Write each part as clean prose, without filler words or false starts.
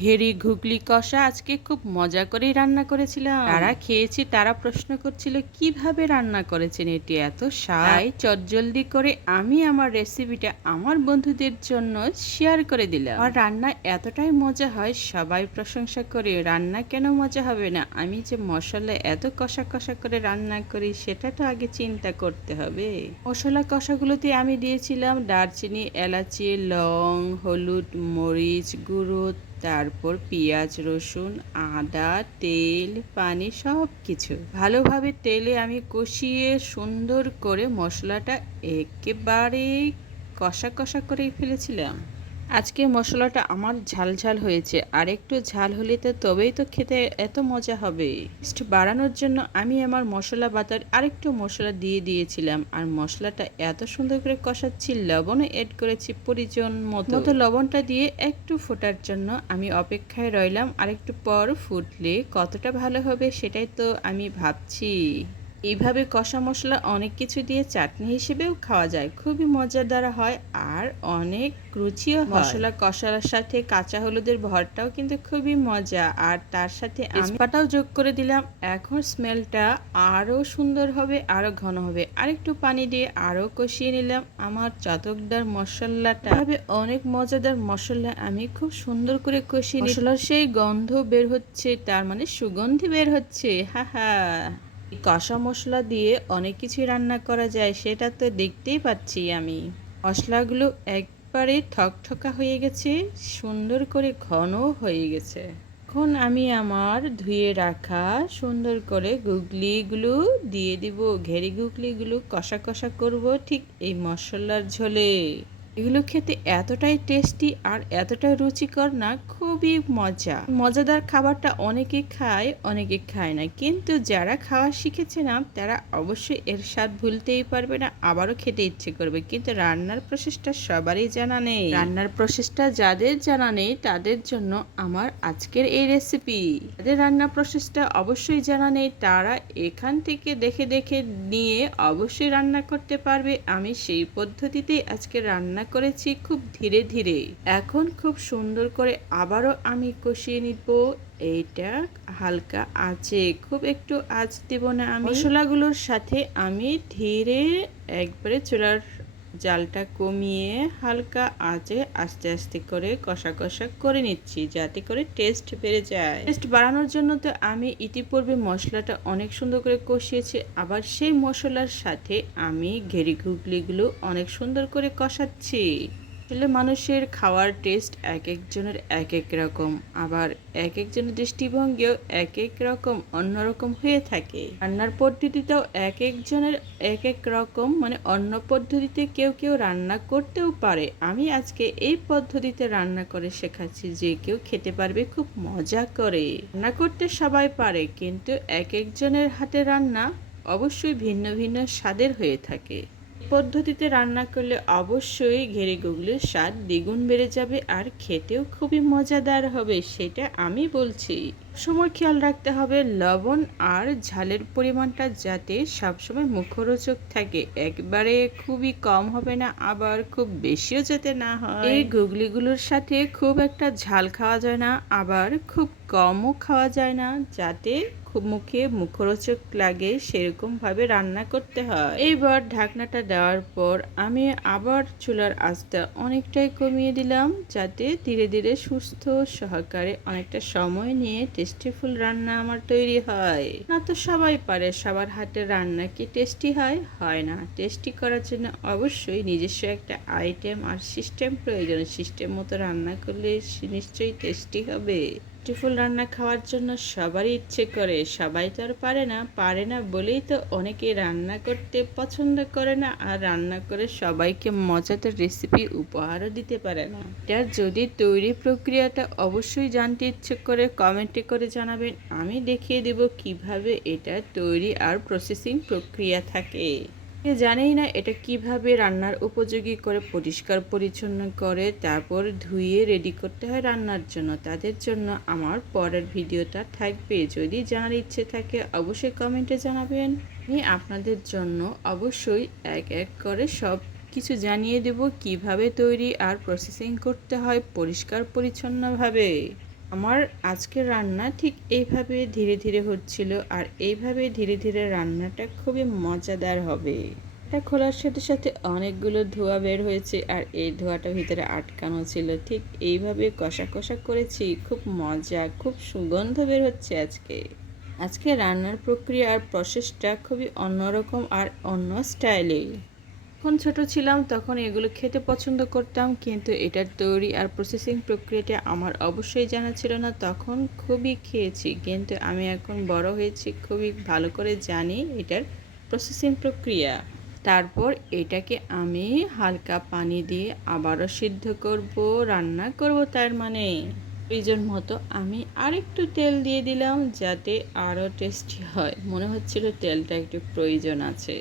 ঘেরি ঘুগলি কষা আজকে খুব মজা করেই রান্না করেছিলাম। তারা খেয়েছি, তারা প্রশ্ন করছিল কিভাবে রান্না করেছেন, এটি এত স্বাদ। চটজলদি করে আমি আমার রেসিপিটা আমার বন্ধুদের জন্য শেয়ার করে দিলাম। আর রান্না এতটাই মজা হয়, সবাই প্রশংসা করে। রান্না কেন মজা হবে না? আমি যে মশলা এত কষা কষা করে রান্না করি সেটা তো আগে চিন্তা করতে হবে। মশলা কষাগুলোতে আমি দিয়েছিলাম দারচিনি, এলাচি, লং, হলুদ, মরিচ গুঁড়ো, তারপর পেঁয়াজ, রসুন, আদা, তেল, পানি সব কিছু ভালোভাবে তেলে আমি কষিয়ে সুন্দর করে মশলাটা একেবারে কষা কষা করেই ফেলেছিলাম। আজকে মশলাটা আমার ঝাল ঝাল হয়েছে, আর একটু ঝাল হলে তো তবেই তো খেতে এত মজা হবে। টেস্ট বাড়ানোর জন্য আমি আমার মশলা বাটার আরেকটু মশলা দিয়ে দিয়েছিলাম, আর মশলাটা এত সুন্দর করে কষাচ্ছি, লবণও এড করেছি পরিজন মতো। লবণটা দিয়ে একটু ফোটার জন্য আমি অপেক্ষায় রইলাম। আরেকটু পর ফুটলে কতটা ভালো হবে সেটাই তো আমি ভাবছি। এইভাবে কষা মশলা অনেক কিছু দিয়ে চাটনি হিসেবেও খাওয়া যায়, খুবই মজাদার হয় আর অনেক রুচিও হয়। মশলা কষার সাথে কাঁচা হলুদের ভরটাও কিন্তু খুবই মজা, আর তার সাথে তেজপাতাও যোগ করে দিলাম। এখন স্মেলটা আরো সুন্দর হবে, আরো ঘন হবে। আরেকটু পানি দিয়ে আরো কষিয়ে নিলাম আমার চটকদার মশলাটা। এভাবে অনেক মজাদার মশলা আমি খুব সুন্দর করে কষিয়ে মশলার সেই গন্ধ বের হচ্ছে, তার মানে সুগন্ধি বের হচ্ছে। হা হা, কষা মশলা দিয়ে অনেক কিছু রান্না করা যায়, সেটা তো দেখতেই পাচ্ছি আমি। মশলাগুলো একবারে ঠকঠকা হয়ে গেছে, সুন্দর করে ঘন হয়ে গেছে। এখন আমি আমার ধুয়ে রাখা সুন্দর করে গুগলিগুলো দিয়ে দিব। ঘেরি গুগলিগুলো কষা কষা করব ঠিক এই মশলার ঝোলে। এগুলো খেতে এতটাই টেস্টি আর এতটাই রুচিকর না, খুবই মজাদার খাবারটা অনেকে খায়, অনেকে খায় না, কিন্তু যারা খাওয়া শিখেছে না তারা অবশ্যই এর স্বাদ ভুলতেই পারবে না, আবারও খেতে ইচ্ছে করবে। কিন্তু রান্নার প্রসেসটা সবারই জানা নেই। রান্নার প্রসেসটা যাদের জানা নেই তাদের জন্য আমার আজকের এই রেসিপি। যাদের রান্নার প্রসেসটা অবশ্যই জানা নেই তারা এখান থেকে দেখে দেখে নিয়ে অবশ্যই রান্না করতে পারবে। আমি সেই পদ্ধতিতেই আজকে রান্না করেছি, খুব ধীরে ধীরে। এখন খুব সুন্দর করে আবারও আমি কষিয়ে নিব। এইটা হালকা আঁচে, খুব একটু আঁচ দেব না আমি। মশলাগুলোর সাথে আমি ধীরে একবারে চুলার জালটা কমিয়ে হালকা আঁচে আস্তে আস্তে করে কষা কষা করে নিচ্ছি, যাতে করে টেস্ট বেড়ে যায়। টেস্ট বাড়ানোর জন্য তো আমি ইতিপূর্বে মশলাটা অনেক সুন্দর করে কষিয়েছি, আবার সেই মশলার সাথে আমি ঘেরি ঘুগলিগুলো অনেক সুন্দর করে কষাচ্ছি। আসলে মানুষের খাওয়ার টেস্ট এক একজনের এক এক রকম, আবার এক একজনের দৃষ্টিভঙ্গিও এক এক রকম অন্যরকম হয়ে থাকে। রান্নার পদ্ধতিটাও এক একজনের এক এক রকম, মানে অন্য পদ্ধতিতে কেউ কেউ রান্না করতেও পারে। আমি আজকে এই পদ্ধতিতে রান্না করে শেখাচ্ছি, যে কেউ খেতে পারবে খুব মজা করে। রান্না করতে সবাই পারে, কিন্তু এক একজনের হাতে রান্না অবশ্যই ভিন্ন ভিন্ন স্বাদের হয়ে থাকে। পদ্ধতিতে রান্না করলে অবশ্যই ঘেরে গুগলির স্বাদ দ্বিগুণ বেড়ে যাবে, আর খেতেও খুবই মজাদার হবে, সেটা আমি বলছি। সময় খেয়াল রাখতে হবে লবণ আর ঝালের পরিমাণটা যাতে সবসময় মুখরোচক থাকে, একবারে খুবই কম হবে না, আবার খুব বেশিও যাতে না হয়। এই গুগলিগুলোর সাথে খুব একটা ঝাল খাওয়া যায় না, আবার খুব কমও খাওয়া যায় না, যাতে খুব মুখে মুখরোচক লাগে সেরকম ভাবে রান্না করতে হয়। এইবার ঢাকনাটা দেওয়ার পর আমি আবার চুলার আঁচটা অনেকটাই কমিয়ে দিলাম, যাতে ধীরে ধীরে সুস্থ সহকারে অনেকটা সময় নিয়ে টেস্টিফুল রান্না আমার তৈরি হয়। না তো সবাই পারে, সবার হাতের রান্না কি টেস্টি হয়? হয় না। টেস্টি করার জন্য অবশ্যই নিজস্ব একটা আইটেম আর সিস্টেম প্রয়োজন। সিস্টেম মতো রান্না করলে নিশ্চয়ই টেস্টি হবে। টেস্টিফুল রান্না খাওয়ার জন্য সবারই ইচ্ছে করে, সবাই তো আর পারে না বলেই তো অনেকে রান্না করতে পছন্দ করে না, আর রান্না করে সবাইকে মজাদার রেসিপি উপহারও দিতে পারে না। এটার যদি তৈরি প্রক্রিয়াটা অবশ্যই জানতে ইচ্ছে করে কমেন্টে করে জানাবেন, আমি দেখিয়ে দেব কিভাবে এটা তৈরি আর প্রসেসিং প্রক্রিয়া থাকে। জানেই না এটা কিভাবে রান্নার উপযোগী করে পরিষ্কার পরিচ্ছন্ন করে তারপর ধুয়ে রেডি করতে হয় রান্নার জন্য, তাদের জন্য আমার পরের ভিডিওটা থাকবে। যদি জানার ইচ্ছে থাকে অবশ্যই কমেন্টে জানাবেন, আমি আপনাদের জন্য অবশ্যই এক এক করে সব কিছু জানিয়ে দেব কিভাবে তৈরি আর প্রসেসিং করতে হয় পরিষ্কার পরিচ্ছন্নভাবে। আমার আজকের রান্না ঠিক এইভাবে ধীরে ধীরে হচ্ছিল, আর এইভাবে ধীরে ধীরে রান্নাটা খুবই মজাদার হবে। এটা খোলার সাথে সাথে অনেকগুলো ধোঁয়া বের হয়েছে, আর এই ধোঁয়াটা ভিতরে আটকানো ছিল। ঠিক এইভাবে কষা কষা করেছি, খুব মজা, খুব সুগন্ধ বের হচ্ছে আজকে রান্নার প্রক্রিয়া আর প্রসেসটা খুবই অন্যরকম আর অন্য স্টাইলে। যখন ছোট ছিলাম তখন এগুলো খেতে পছন্দ করতাম, কিন্তু এটার তৈরি আর প্রসেসিং প্রক্রিয়াটা আমার অবশ্যই জানা ছিল না। তখন খুবই খেয়েছি, কিন্তু আমি এখন বড় হয়েছি, খুবই ভালো করে জানি এটার প্রসেসিং প্রক্রিয়া। তারপর এটাকে আমি হালকা পানি দিয়ে আবারও সিদ্ধ করব, রান্না করব। তার মানে প্রয়োজন মতো আমি আরেকটু তেল দিয়ে দিলাম, যাতে আরও টেস্টি হয়। মনে হচ্ছিল তেলটা একটু প্রয়োজন আছে।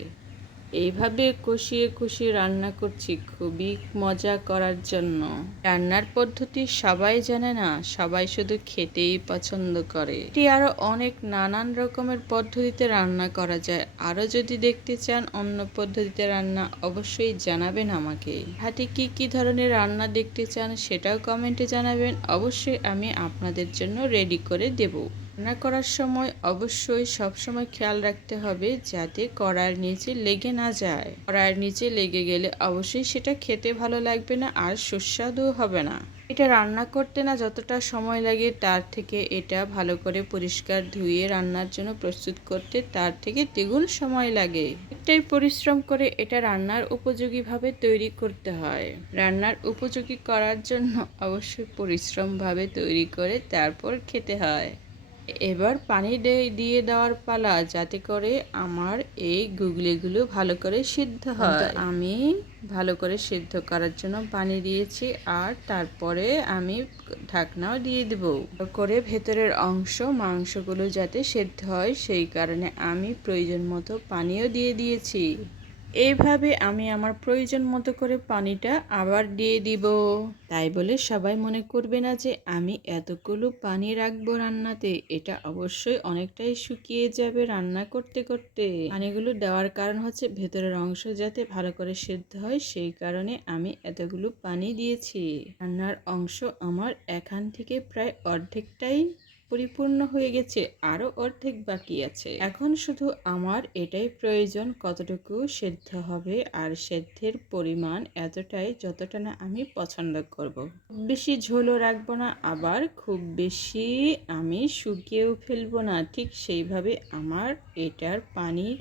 এইভাবে কষিয়ে কষিয়ে রান্না করছি খুবই মজা করার জন্য। রান্নার পদ্ধতি সবাই জানে না, সবাই শুধু খেতেই পছন্দ করে। এটি আরো অনেক নানান রকমের পদ্ধতিতে রান্না করা যায়। আরো যদি দেখতে চান অন্য পদ্ধতিতে রান্না, অবশ্যই জানাবেন আমাকে। হাতে কি কি ধরনের রান্না দেখতে চান সেটাও কমেন্টে জানাবেন, অবশ্যই আমি আপনাদের জন্য রেডি করে দেব। রান্না করার সময় অবশ্যই সবসময় খেয়াল রাখতে হবে যাতে কড়াইয়ের নিচে লেগে না যায়। কড়াইয়ের নিচে লেগে গেলে অবশ্যই সেটা খেতে ভালো লাগবে না, আর সুস্বাদুও হবে না। এটা রান্না করতে না যতটা সময় লাগে, তার থেকে এটা ভালো করে পরিষ্কার ধুয়ে রান্নার জন্য প্রস্তুত করতে তার থেকে দ্বিগুণ সময় লাগে। একটাই পরিশ্রম করে এটা রান্নার উপযোগীভাবে তৈরি করতে হয়। রান্নার উপযোগী করার জন্য অবশ্যই পরিশ্রমভাবে তৈরি করে তারপর খেতে হয়। এবার পানি দিয়ে দেওয়ার পালা, যাতে করে আমার এই গুগলিগুলো ভালো করে সিদ্ধ হয়। আমি ভালো করে সিদ্ধ করার জন্য পানি দিয়েছি, আর তারপরে আমি ঢাকনাও দিয়ে দেব করে ভেতরের মাংসগুলো যাতে সিদ্ধ হয়, সেই কারণে আমি প্রয়োজন মতো পানিও দিয়ে দিয়েছি। এইভাবে আমি আমার প্রয়োজন মতো করে পানিটা আবার দিয়ে দিব। তাই বলে সবাই মনে করবে না যে আমি এতগুলো পানি রাখবো রান্নাতে। এটা অবশ্যই অনেকটাই শুকিয়ে যাবে রান্না করতে করতে। পানিগুলো দেওয়ার কারণ হচ্ছে ভেতরের অংশ যাতে ভালো করে সিদ্ধ হয়, সেই কারণে আমি এতগুলো পানি দিয়েছি। রান্নার অংশ আমার এখান থেকে প্রায় অর্ধেকটাই পরিপূর্ণ হয়ে গেছে, আরও অর্ধেক বাকি আছে। এখন শুধু আমার এটাই প্রয়োজন কতটুকু সেদ্ধ হবে, আর সেদ্ধের পরিমাণ এতটাই যতটা না আমি পছন্দ করব। বেশি ঝোলও রাখবো না, আবার খুব বেশি আমি শুকিয়েও ফেলবো না। ঠিক সেইভাবে আমার এটার পানির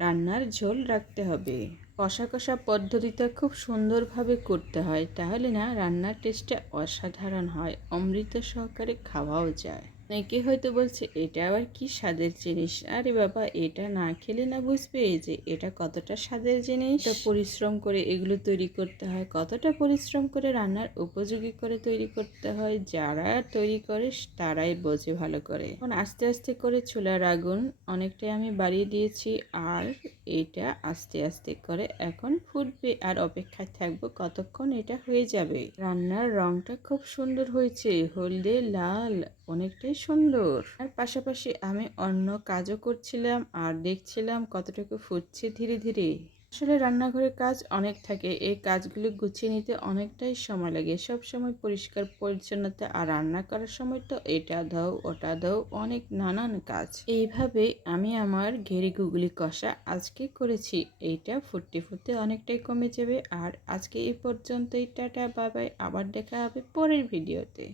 রান্নার ঝোল রাখতে হবে। কষা কষা পদ্ধতিটা খুব সুন্দরভাবে করতে হয়, তাহলে না রান্নার টেস্টটা অসাধারণ হয়, অমৃত সহকারে খাওয়াও যায়। অনেকে হয়তো বলছে এটা আবার কি স্বাদের জিনিস। আরে বাবা, এটা না খেলে না বুঝবে যে এটা কতটা স্বাদের জিনিস। পরিশ্রম করে এগুলো তৈরি করতে হয়, কতটা পরিশ্রম করে রান্নার উপযোগী করে তৈরি করতে হয়, যারা তৈরি করে তারাই বোঝে ভালো করে। এখন আস্তে আস্তে করে চুলার আগুন অনেকটাই আমি বাড়িয়ে দিয়েছি, আর এটা আস্তে আস্তে করে এখন ফুটবে, আর অপেক্ষায় থাকবো কতক্ষণ এটা হয়ে যাবে। রান্নার রংটা খুব সুন্দর হয়েছে, হলদে লাল, অনেকটাই সুন্দর। আর পাশাপাশি আমি অন্য কাজও করছিলাম আর দেখছিলাম কতটুকু ফুটছে ধীরে ধীরে। আসলে রান্নাঘরের কাজ অনেক থাকে, এই কাজগুলো গুছিয়ে নিতে অনেকটাই সময় লাগে। সব সময় পরিষ্কার পরিচ্ছন্নতা, আর রান্না করার সময় তো এটা দাও ওটা দাও, অনেক নানান কাজ। এইভাবে আমি আমার ঘেরি গুগলি কষা আজকে করেছি। এইটা ফুটতে ফুটতে অনেকটাই কমে যাবে। আর আজকে এই পর্যন্তই, টাটা বাই বাই, আবার দেখা হবে পরের ভিডিওতে।